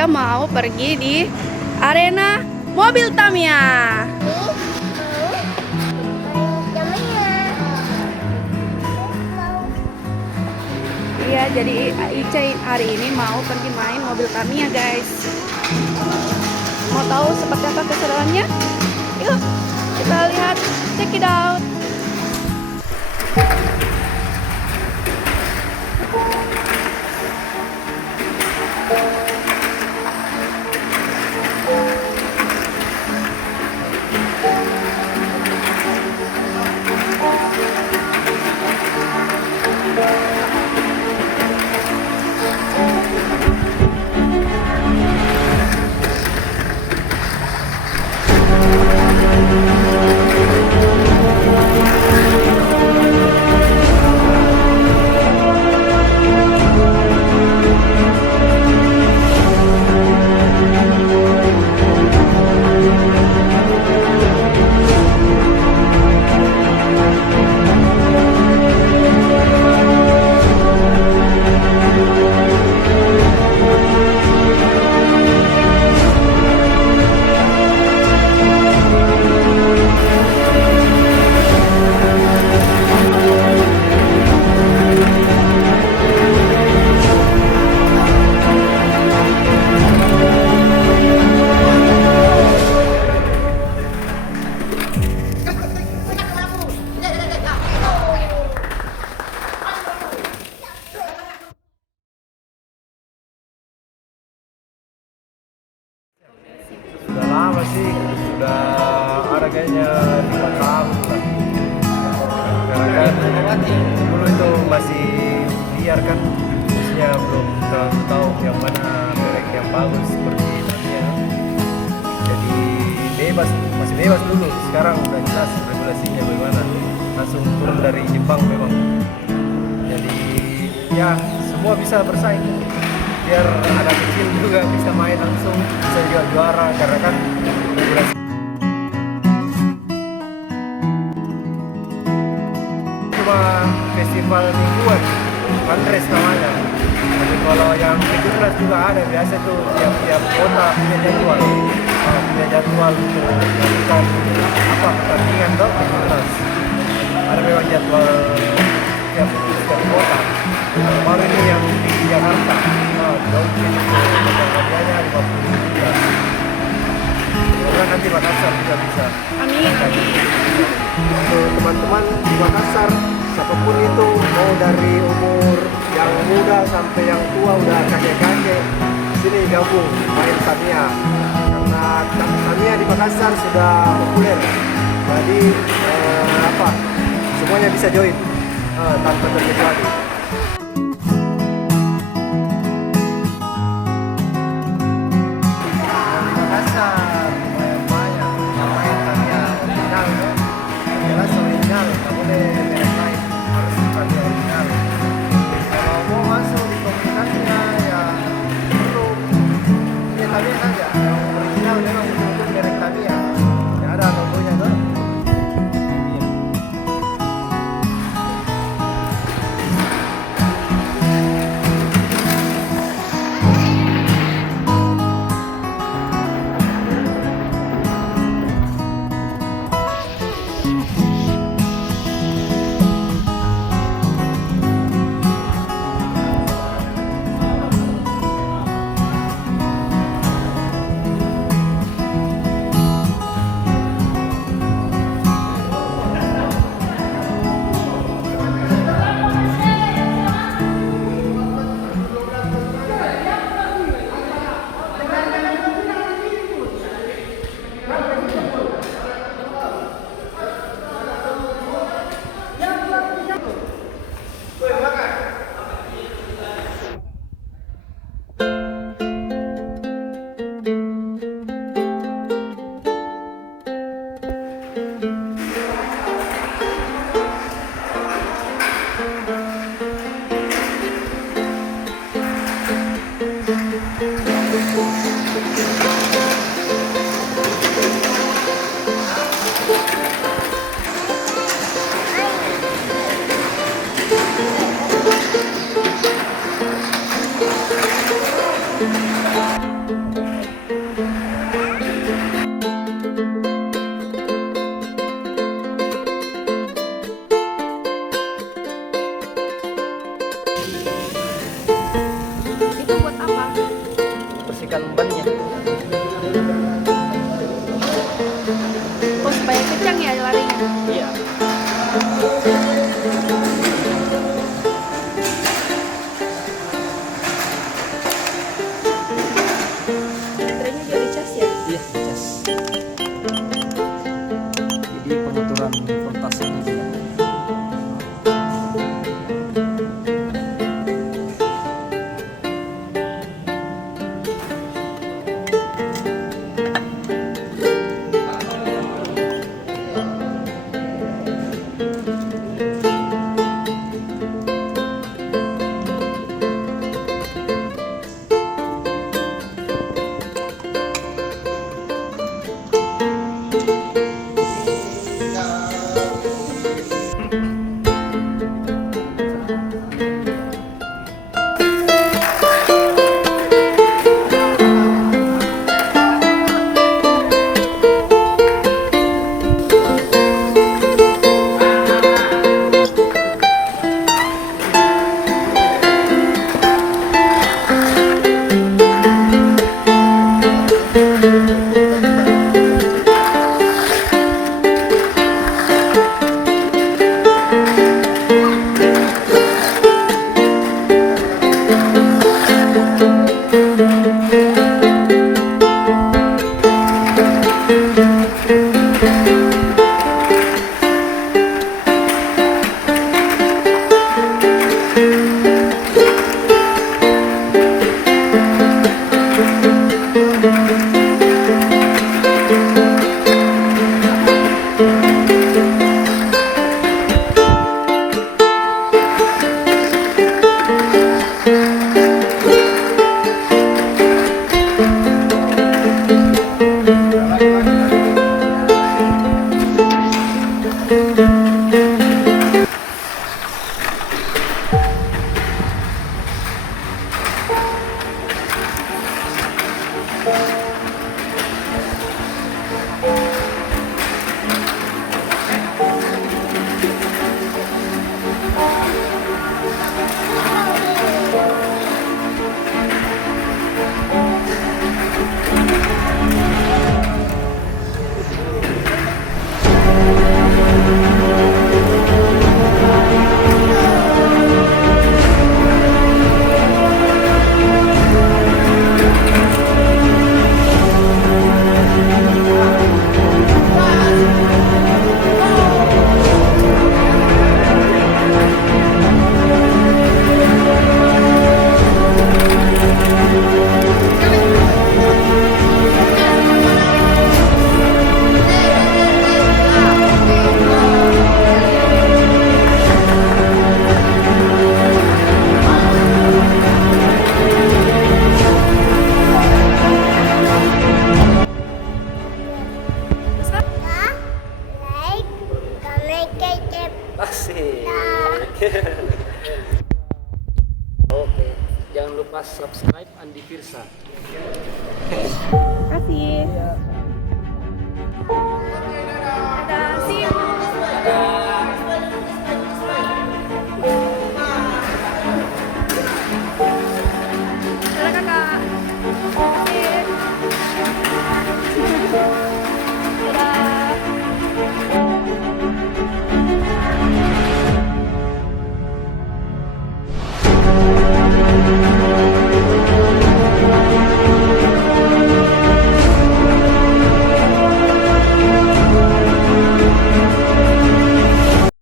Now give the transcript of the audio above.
Ica mau pergi di arena mobil Tamiya. Iya, jadi Ica hari ini mau pergi main mobil Tamiya, guys. Mau tahu seperti apa keseruannya? Yuk, kita lihat, check it out. Sudah lama sih, sudah ada kayaknya 5 tahun lah. Karena kan dulu itu masih liar kan, maksudnya belum terlalu tahu yang mana merek yang bagus seperti Tamiya. Jadi masih bebas dulu. Sekarang udah jelas regulasinya bagaimana. Langsung turun dari Jepang memang. Jadi ya semua bisa bersaing. Biar anak kecil juga bisa main langsung, bisa juga juara karena kan regulasi. Cuma festival mingguan, Fundrace namanya. Tapi kalau yang kejuaraan juga ada, biasa tuh tiap kota punya jadwal. Punya jadwal untuk melakukan pertandingan tuh kejuaraan. Ada memang jadwal tiap kota. Baru ini yang di Jakarta. Jauh hadiahnya 50 juta. Semoga nanti Makassar juga bisa. Amin. Untuk teman-teman di Makassar, siapapun itu, mau dari umur yang muda sampai yang tua, udah kakek-kakek, sini gabung main Tamiya. Karena Tamiya di Makassar sudah populer. Jadi semuanya bisa join tanpa terkecuali. matikan bannya. Oh, supaya kencang ya larinya. Iya. Baterainya juga dicas ya. Iya, cas. Jadi pengaturan voltasenya juga. Asik. Oke, jangan lupa subscribe Andi Firsa. Kasih. Dadah, see you.